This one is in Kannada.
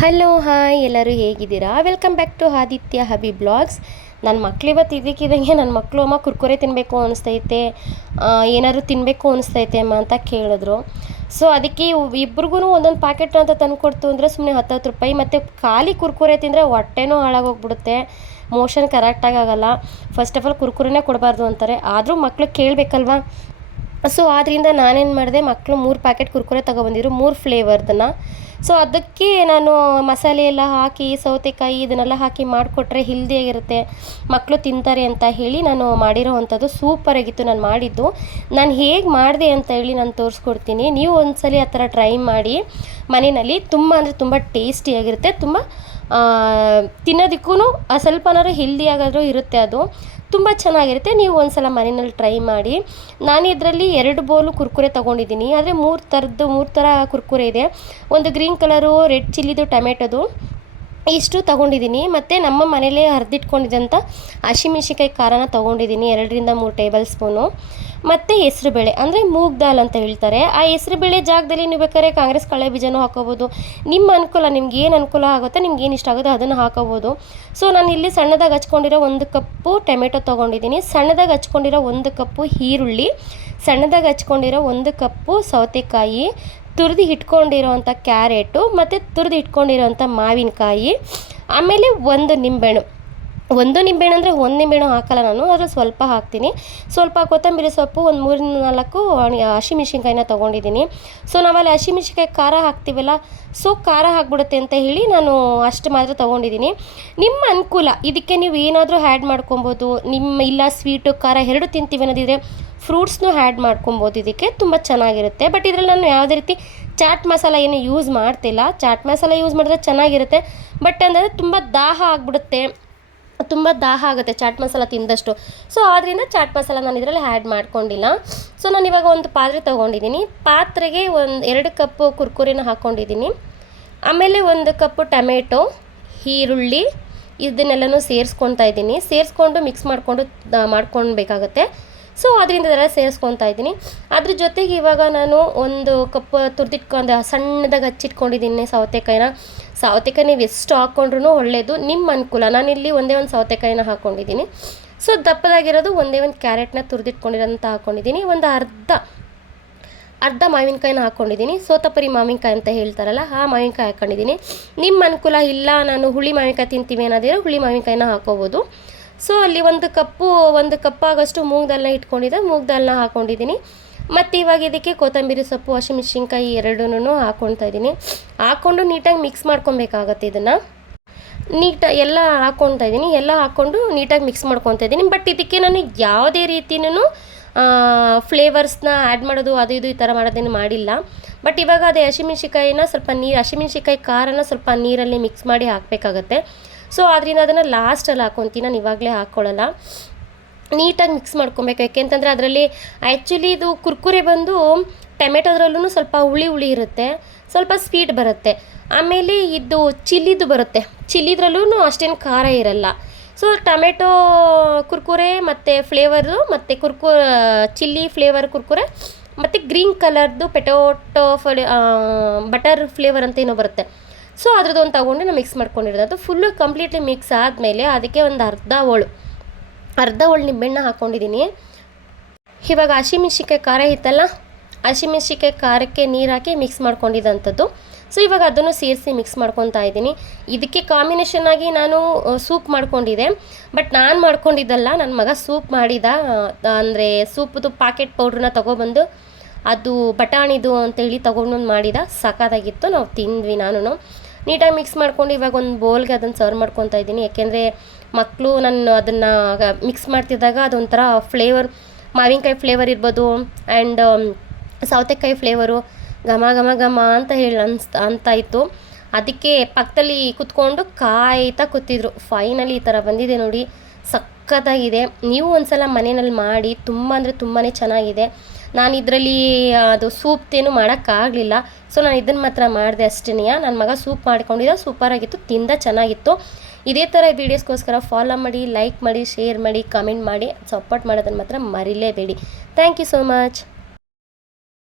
ಹಲೋ ಹಾಯ್ ಎಲ್ಲರೂ ಹೇಗಿದ್ದೀರಾ? Welcome back to Aditya hobby vlogs. ನನ್ನ ಮಕ್ಳು ಇವತ್ತು ಇದ್ದಕ್ಕಿದ್ದಂಗೆ ನನ್ನ ಮಕ್ಕಳು ಅಮ್ಮ ಕುರ್ಕುರೆ ತಿನ್ನಬೇಕು ಅನಿಸ್ತೈತೆ, ಏನಾದ್ರು ತಿನ್ನಬೇಕು ಅನಿಸ್ತೈತೆ ಅಮ್ಮ ಅಂತ ಕೇಳಿದ್ರು. ಸೊ ಅದಕ್ಕೆ ಇಬ್ರಿಗೂ ಒಂದೊಂದು ಪ್ಯಾಕೆಟ್ ಅಂತ ತಂದು ಕೊಡ್ತು ಅಂದರೆ ಸುಮ್ಮನೆ 10 ರೂಪಾಯಿ. ಮತ್ತು ಖಾಲಿ ಕುರ್ಕುರೆ ತಿಂದರೆ ಹೊಟ್ಟೆನೂ ಹಾಳಾಗೋಗ್ಬಿಡುತ್ತೆ, ಮೋಷನ್ ಕರೆಕ್ಟಾಗಿ ಆಗೋಲ್ಲ. ಫಸ್ಟ್ ಆಫ್ ಆಲ್ ಕುರ್ಕುರೆನೇ ಕೊಡಬಾರ್ದು ಅಂತಾರೆ, ಆದರೂ ಮಕ್ಳು ಕೇಳಬೇಕಲ್ವಾ. ಸೊ ಆದ್ದರಿಂದ ನಾನೇನು ಮಾಡಿದೆ, ಮಕ್ಕಳು 3 ಪ್ಯಾಕೆಟ್ ಕುರ್ಕುರೆ ತೊಗೊಬಂದಿದ್ರು, 3 ಫ್ಲೇವರ್ದನ್ನು. ಸೊ ಅದಕ್ಕೆ ನಾನು ಮಸಾಲೆ ಎಲ್ಲ ಹಾಕಿ ಸೌತೆಕಾಯಿ ಇದನ್ನೆಲ್ಲ ಹಾಕಿ ಮಾಡಿಕೊಟ್ರೆ ಹೆಲ್ದಿಯಾಗಿರುತ್ತೆ, ಮಕ್ಕಳು ತಿಂತಾರೆ ಅಂತ ಹೇಳಿ ನಾನು ಮಾಡಿರೋ ಅಂಥದ್ದು ಸೂಪರಾಗಿತ್ತು. ನಾನು ಮಾಡಿದ್ದು ನಾನು ಹೇಗೆ ಮಾಡಿದೆ ಅಂತ ಹೇಳಿ ನಾನು ತೋರಿಸ್ಕೊಡ್ತೀನಿ. ನೀವು ಒಂದ್ಸಲಿ ಆ ಥರ ಟ್ರೈ ಮಾಡಿ ಮನೆಯಲ್ಲಿ. ತುಂಬ ಅಂದರೆ ತುಂಬ ಟೇಸ್ಟಿಯಾಗಿರುತ್ತೆ, ತುಂಬ ತಿನ್ನೋದಕ್ಕೂ ಸ್ವಲ್ಪನಾದ್ರು ಹೆಲ್ದಿಯಾಗಾದರೂ ಇರುತ್ತೆ, ಅದು ತುಂಬ ಚೆನ್ನಾಗಿರುತ್ತೆ. ನೀವು ಒಂದು ಸಲ ಮನೆಯಲ್ಲಿ ಟ್ರೈ ಮಾಡಿ. ನಾನು ಇದರಲ್ಲಿ 2 ಬೌಲು ಕುರ್ಕುರೆ ತೊಗೊಂಡಿದ್ದೀನಿ, ಆದರೆ 3 ಥರ ಕುರ್ಕುರೆ ಇದೆ. ಒಂದು ಗ್ರೀನ್ ಕಲರು, ರೆಡ್ ಚಿಲ್ಲಿದು, ಟೊಮೆಟೊದು ಇಷ್ಟು ತೊಗೊಂಡಿದ್ದೀನಿ. ಮತ್ತು ನಮ್ಮ ಮನೇಲೇ ಹರಿದಿಟ್ಕೊಂಡಿದ್ದಂಥ ಹಸಿಮೆಣ್ಸಿಕಾಯಿ ಖಾರನ ತೊಗೊಂಡಿದ್ದೀನಿ, 2-3 ಟೇಬಲ್ ಸ್ಪೂನು. ಮತ್ತು ಹೆಸ್ರುಬೇಳೆ ಅಂದರೆ ಮೂಗ್ ದಾಲ್ ಅಂತ ಹೇಳ್ತಾರೆ. ಆ ಹೆಸ್ರುಬೇಳೆ ಜಾಗದಲ್ಲಿ ನೀವು ಬೇಕಾದ್ರೆ ಕಾಂಗ್ರೆಸ್ ಕಳೆ ಬೀಜನೂ ಹಾಕೋಬೋದು, ನಿಮ್ಮ ಅನುಕೂಲ, ನಿಮ್ಗೆ ಏನು ಅನುಕೂಲ ಆಗುತ್ತೋ, ನಿಮ್ಗೆ ಏನು ಇಷ್ಟ ಆಗುತ್ತೋ ಅದನ್ನು ಹಾಕೋಬೋದು. ಸೊ ನಾನು ಇಲ್ಲಿ ಸಣ್ಣದಾಗಿ ಹಚ್ಕೊಂಡಿರೋ 1 ಕಪ್ಪು ಟೊಮೆಟೊ ತೊಗೊಂಡಿದ್ದೀನಿ, ಸಣ್ಣದಾಗಿ ಹಚ್ಕೊಂಡಿರೋ 1 ಕಪ್ಪು ಈರುಳ್ಳಿ, ಸಣ್ಣದಾಗಿ ಹಚ್ಕೊಂಡಿರೋ 1 ಕಪ್ಪು ಸೌತೆಕಾಯಿ, ತುರಿದು ಇಟ್ಕೊಂಡಿರೋವಂಥ ಕ್ಯಾರೆಟು, ಮತ್ತು ತುರಿದು ಇಟ್ಕೊಂಡಿರೋವಂಥ ಮಾವಿನಕಾಯಿ, ಆಮೇಲೆ 1 ನಿಂಬೆಹಣ್ಣು. 1 ನಿಂಬೆಹಣ್ಣು ಅಂದರೆ 1 ನಿಂಬೆಹಣ್ಣು ಹಾಕಲ್ಲ ನಾನು, ಅದ್ರಲ್ಲಿ ಸ್ವಲ್ಪ ಹಾಕ್ತೀನಿ. ಸ್ವಲ್ಪ ಕೊತ್ತಂಬರಿ ಸೊಪ್ಪು, ಒಂದು 3-4 ಹಸಿಮೆಣ್ಸಿನ್ಕಾಯಿನ ತೊಗೊಂಡಿದ್ದೀನಿ. ಸೊ ನಾವಲ್ಲಿ ಹಸಿಮೆಣ್ಸಿನ್ಕಾಯಿ ಖಾರ ಹಾಕ್ತೀವಲ್ಲ, ಸೊ ಖಾರ ಹಾಕ್ಬಿಡುತ್ತೆ ಅಂತ ಹೇಳಿ ನಾನು ಅಷ್ಟು ಮಾತ್ರ ತೊಗೊಂಡಿದ್ದೀನಿ. ನಿಮ್ಮ ಅನುಕೂಲ, ಇದಕ್ಕೆ ನೀವು ಏನಾದರೂ ಆ್ಯಡ್ ಮಾಡ್ಕೊಬೋದು. ಇಲ್ಲ ಸ್ವೀಟು ಖಾರ 2 ತಿಂತೀವಿ ಅನ್ನೋದಿದ್ರೆ ಫ್ರೂಟ್ಸ್ನೂ ಆ್ಯಡ್ ಮಾಡ್ಕೊಬೋದು, ಇದಕ್ಕೆ ತುಂಬ ಚೆನ್ನಾಗಿರುತ್ತೆ. ಬಟ್ ಇದರಲ್ಲಿ ನಾನು ಯಾವುದೇ ರೀತಿ ಚಾಟ್ ಮಸಾಲ ಏನು ಯೂಸ್ ಮಾಡ್ತಿಲ್ಲ. ಚಾಟ್ ಮಸಾಲ ಯೂಸ್ ಮಾಡಿದ್ರೆ ಚೆನ್ನಾಗಿರುತ್ತೆ, ಬಟ್ ಅಂದರೆ ತುಂಬ ದಾಹ ಆಗಿಬಿಡುತ್ತೆ, ತುಂಬ ದಾಹ ಆಗುತ್ತೆ ಚಾಟ್ ಮಸಾಲ ತಿಂದಷ್ಟು. ಸೊ ಆದ್ದರಿಂದ ಚಾಟ್ ಮಸಾಲ ನಾನು ಇದರಲ್ಲಿ ಆ್ಯಡ್ ಮಾಡ್ಕೊಂಡಿಲ್ಲ. ಸೊ ನಾನು ಇವಾಗ ಒಂದು ಪಾತ್ರೆ ತೊಗೊಂಡಿದ್ದೀನಿ, ಪಾತ್ರೆಗೆ 2 ಕಪ್ಪು ಕುರ್ಕುರಿನ ಹಾಕ್ಕೊಂಡಿದ್ದೀನಿ. ಆಮೇಲೆ 1 ಕಪ್ಪು ಟೊಮೆಟೊ, ಈರುಳ್ಳಿ ಇದನ್ನೆಲ್ಲನೂ ಸೇರಿಸ್ಕೊತಾ ಇದ್ದೀನಿ. ಸೇರಿಸ್ಕೊಂಡು ಮಿಕ್ಸ್ ಮಾಡ್ಕೊಳ್ಬೇಕಾಗತ್ತೆ. ಸೊ ಅದರಿಂದ ಇದೆಲ್ಲ ಸೇರಿಸ್ಕೊತಾ ಇದ್ದೀನಿ. ಅದ್ರ ಜೊತೆಗೆ ಇವಾಗ ನಾನು 1 ಕಪ್ ತುರಿದಿಟ್ಕೊಂಡು ಸಣ್ಣದಾಗಿ ಹಚ್ಚಿಟ್ಕೊಂಡಿದ್ದೀನಿ ಸೌತೆಕಾಯಿ ನೀವು ಎಷ್ಟು ಹಾಕ್ಕೊಂಡ್ರೂ ಒಳ್ಳೆಯದು, ನಿಮ್ಮ ಅನುಕೂಲ. ನಾನಿಲ್ಲಿ ಒಂದೇ ಒಂದು ಸೌತೆಕಾಯಿನ ಹಾಕ್ಕೊಂಡಿದ್ದೀನಿ. ಸೊ ದಪ್ಪದಾಗಿರೋದು ಒಂದೇ ಒಂದು ಕ್ಯಾರೆಟ್ನ ತುರಿದಿಟ್ಕೊಂಡಿರೋಂಥ ಹಾಕ್ಕೊಂಡಿದ್ದೀನಿ. ಒಂದು ಅರ್ಧ ಮಾವಿನಕಾಯಿನ ಹಾಕ್ಕೊಂಡಿದ್ದೀನಿ, ಸೋತಪುರಿ ಮಾವಿನಕಾಯಿ ಅಂತ ಹೇಳ್ತಾರಲ್ಲ, ಆ ಮಾವಿನಕಾಯಿ ಹಾಕ್ಕೊಂಡಿದ್ದೀನಿ. ನಿಮ್ಮ ಅನುಕೂಲ, ಇಲ್ಲ ನಾನು ಹುಳಿ ಮಾವಿನಕಾಯಿ ತಿಂತೀವಿ ಅನ್ನೋದಿರೋ ಹುಳಿ ಮಾವಿನಕಾಯಿನ ಹಾಕ್ಕೋಬೋದು. ಸೊ ಅಲ್ಲಿ 1 ಕಪ್ಪಾಗಷ್ಟು ಮೂಗ್ ದಾಲ್ನ ಇಟ್ಕೊಂಡಿದ್ದೆ, ಮೂಗ್ ದಾಲ್ನ ಹಾಕ್ಕೊಂಡಿದ್ದೀನಿ. ಮತ್ತು ಇವಾಗ ಇದಕ್ಕೆ ಕೊತ್ತಂಬರಿ ಸೊಪ್ಪು, ಹಸಿಮೆಣ್ಸಿನ್ಕಾಯಿ 2ನೂ ಹಾಕ್ಕೊಳ್ತಾ ಇದ್ದೀನಿ. ಹಾಕ್ಕೊಂಡು ನೀಟಾಗಿ ಮಿಕ್ಸ್ ಮಾಡ್ಕೊಬೇಕಾಗತ್ತೆ. ಇದನ್ನು ಎಲ್ಲ ಹಾಕ್ಕೊಳ್ತಾ ಇದ್ದೀನಿ, ಎಲ್ಲ ಹಾಕ್ಕೊಂಡು ನೀಟಾಗಿ ಮಿಕ್ಸ್ ಮಾಡ್ಕೊತಾ ಇದ್ದೀನಿ. ಬಟ್ ಇದಕ್ಕೆ ನಾನು ಯಾವುದೇ ರೀತಿಯೂ ಫ್ಲೇವರ್ಸ್ನ ಆ್ಯಡ್ ಮಾಡೋದು ಅದು ಇದು ಈ ಥರ ಮಾಡೋದೇನು ಮಾಡಿಲ್ಲ. ಬಟ್ ಇವಾಗ ಅದೇ ಹಸಿಮೆಣ್ಸಿಕಾಯಿನ ಸ್ವಲ್ಪ ಹಸಿಮೆಣ್ಸಿಕಾಯಿ ಖಾರನ ಸ್ವಲ್ಪ ನೀರಲ್ಲಿ ಮಿಕ್ಸ್ ಮಾಡಿ ಹಾಕಬೇಕಾಗತ್ತೆ. ಸೊ ಅದರಿಂದ ಅದನ್ನು ಲಾಸ್ಟಲ್ಲಿ ಹಾಕ್ಕೊತೀನಿ, ನಾನು ಇವಾಗಲೇ ಹಾಕ್ಕೊಳ್ಳಲ್ಲ. ನೀಟಾಗಿ ಮಿಕ್ಸ್ ಮಾಡ್ಕೊಬೇಕು, ಯಾಕೆಂತಂದರೆ ಅದರಲ್ಲಿ ಆ್ಯಕ್ಚುಲಿ ಇದು ಕುರ್ಕುರೆ ಬಂದು ಟೊಮೆಟೊದ್ರಲ್ಲೂ ಸ್ವಲ್ಪ ಹುಳಿ ಇರುತ್ತೆ, ಸ್ವಲ್ಪ ಸ್ವೀಟ್ ಬರುತ್ತೆ. ಆಮೇಲೆ ಇದು ಚಿಲ್ಲಿದು ಬರುತ್ತೆ, ಚಿಲ್ಲಿದ್ರಲ್ಲೂ ಅಷ್ಟೇನು ಖಾರ ಇರಲ್ಲ. ಸೊ ಟೊಮೆಟೊ ಕುರ್ಕುರೆ ಮತ್ತು ಫ್ಲೇವರು ಮತ್ತು ಚಿಲ್ಲಿ ಫ್ಲೇವರ್ ಕುರ್ಕುರೆ ಮತ್ತು ಗ್ರೀನ್ ಕಲರ್ದು ಪೆಟೋಟೊ ಬಟರ್ ಫ್ಲೇವರ್ ಅಂತ ಏನೋ ಬರುತ್ತೆ. ಸೊ ಅದ್ರದ್ದು ಒಂದು ತೊಗೊಂಡು ನಾನು ಮಿಕ್ಸ್ ಮಾಡ್ಕೊಂಡಿರೋದು ಫುಲ್ಲು ಕಂಪ್ಲೀಟ್ಲಿ ಮಿಕ್ಸ್ ಆದಮೇಲೆ ಅದಕ್ಕೆ ಒಂದು ಅರ್ಧ ಹೋಳು ನಿಂಬೆಹಣ್ಣು ಹಾಕ್ಕೊಂಡಿದ್ದೀನಿ. ಇವಾಗ ಹಸಿಮೆಣ್ಸಿನ್ಕಾಯಿ ಖಾರ ಇತ್ತಲ್ಲ, ಹಸಿಮೆಣ್ಸಿನ್ಕಾಯಿ ಖಾರಕ್ಕೆ ನೀರು ಹಾಕಿ ಮಿಕ್ಸ್ ಮಾಡ್ಕೊಂಡಿದ್ದಂಥದ್ದು. ಸೊ ಇವಾಗ ಅದನ್ನು ಸೇರಿಸಿ ಮಿಕ್ಸ್ ಮಾಡ್ಕೊತಾ ಇದ್ದೀನಿ. ಇದಕ್ಕೆ ಕಾಂಬಿನೇಷನ್ ಆಗಿ ನಾನು ಸೂಪ್ ಮಾಡ್ಕೊಂಡಿದ್ದೆ, ಬಟ್ ನಾನು ಮಾಡ್ಕೊಂಡಿದ್ದಲ್ಲ, ನನ್ನ ಮಗ ಸೂಪ್ ಮಾಡಿದ. ಅಂದರೆ ಸೂಪ್ದು ಪ್ಯಾಕೆಟ್ ಪೌಡ್ರನ್ನ ತೊಗೊಬಂದು ಅದು ಬಟಾಣಿದು ಅಂತೇಳಿ ತೊಗೊಂಡು ಮಾಡಿದ, ಸಖತ್ತಾಗಿತ್ತು. ನಾವು ತಿಂದ್ವಿ. ನಾನು ನೀಟಾಗಿ ಮಿಕ್ಸ್ ಮಾಡ್ಕೊಂಡು ಇವಾಗ ಒಂದು ಬೌಲ್ಗೆ ಅದನ್ನು ಸರ್ವ್ ಮಾಡ್ಕೊತಾ ಇದ್ದೀನಿ. ಯಾಕೆಂದರೆ ಮಕ್ಕಳು ನಾನು ಅದನ್ನು ಮಿಕ್ಸ್ ಮಾಡ್ತಿದ್ದಾಗ ಅದೊಂಥರ ಫ್ಲೇವರ್, ಮಾವಿನಕಾಯಿ ಫ್ಲೇವರ್ ಇರ್ಬೋದು ಆ್ಯಂಡ್ ಸೌತೆಕಾಯಿ ಫ್ಲೇವರು ಘಮ ಅಂತ ಹೇಳಿ ಅಂತಾಯಿತು. ಅದಕ್ಕೆ ಪಕ್ಕದಲ್ಲಿ ಕೂತ್ಕೊಂಡು ಕಾಯ್ತಾ ಕೂತಿದ್ರು. ಫೈನಲಿ ಈ ಥರ ಬಂದಿದೆ ನೋಡಿ, ಸಖತ್ತಾಗಿದೆ. ನೀವು ಒಂದು ಸಲ ಮನೆಯಲ್ಲಿ ಮಾಡಿ, ತುಂಬ ಅಂದರೆ ತುಂಬಾ ಚೆನ್ನಾಗಿದೆ. ನಾನು ಇದರಲ್ಲಿ ಅದು ಸೂಪ್ತೇನು ಮಾಡೋಕ್ಕಾಗಲಿಲ್ಲ, ಸೊ ನಾನು ಇದನ್ನು ಮಾತ್ರ ಮಾಡಿದೆ ಅಷ್ಟೇ. ನನ್ನ ಮಗ ಸೂಪ್ ಮಾಡ್ಕೊಂಡಿದ್ದ, ಸೂಪರಾಗಿತ್ತು, ತಿಂದ ಚೆನ್ನಾಗಿತ್ತು. ಇದೇ ಥರ ವೀಡಿಯೋಸ್ಗೋಸ್ಕರ ಫಾಲೋ ಮಾಡಿ, ಲೈಕ್ ಮಾಡಿ, ಶೇರ್ ಮಾಡಿ, ಕಮೆಂಟ್ ಮಾಡಿ, ಸಪೋರ್ಟ್ ಮಾಡೋದನ್ನು ಮಾತ್ರ ಮರಿಲೇಬೇಡಿ. Thank you so much.